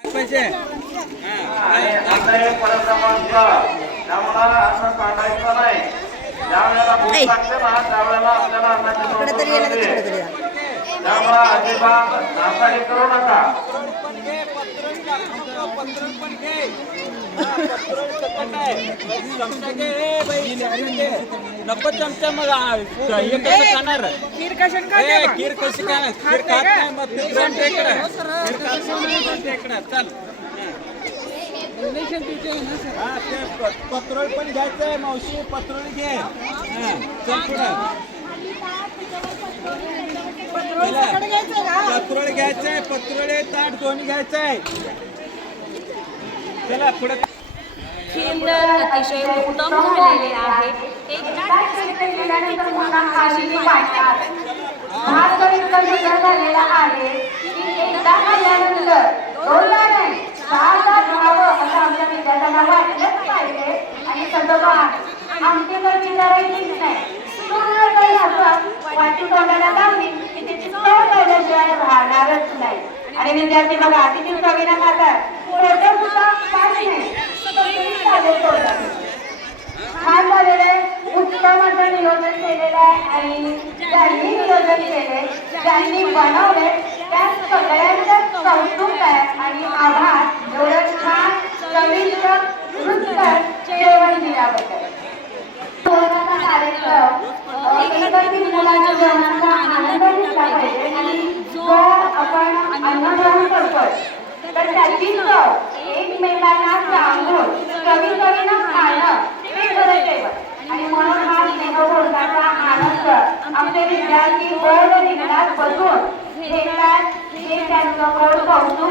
पाहिजे आणि आता हे परक्रमांक त्यामुळे असं काढायचं नाही. ज्यावेळेला भूक लागते ना त्यावेळेला आपल्याला अन्नाची तरी येणार तिकडे तरी या. त्यामुळे अजिबात नासाडी करू नका. नको चमचा मग हे कसं खाणार खीर कशाने खीर कशी खाणार खीर खात नाही मग तू दोन टेकडं खीर खात नाही दोन टेकडं चल हा ते पत्रोळ पण घ्यायचंय मावशी पत्रोळ घे चल पुढं पत्रोळ घ्यायचंय पत्रोळ ताट दोन घ्यायचंय चला पुढे खीर तर अतिशय उत्तम झालेले आहे. एकदा टेस्ट केल्यानंतर पुन्हा खावीशी वाटणार. भात तर इतका सुंदर झालेला आहे की एकदा खाल्ल्यानंतर दोनदा नाही सहादा खावं असं आमच्या विद्यार्थ्यांना वाटलंच पाहिजे. आणि सगळं आमची तर विचारायचीच नाही. पूर्ण काही असं वाटू तोंडाला लावली की त्याची चव पहिल्याशिवाय राहणारच नाही. आणि विद्यार्थी बघा किती चवीला खातात. फोटो सुद्धा काही नाही छान झालेलं आहे. उत्तम असं नियोजन केलेलं आहे. आणि ज्यांनी नियोजन केले ज्यांनी बनवले त्या सगळ्यांचं कौतुक आहे आणि आभार एवढं छान चविष्ट रुचकर जेवण दिल्याबद्दल. कार्यक्रम एकत्रित मुलांच्या जेवणाचा आनंद घेतला पाहिजे. आणि जो आपण अन्नग्रहण करतोय तर त्याची चव एकमेकांना सांगून चवीनं खाणं हे खरं जेवण. आणि म्हणून हा स्नेहभोजनाचा आनंद आमचे विद्यार्थी गोड रिंगणात बसून घेतात हे त्यांचं गोड कौतुक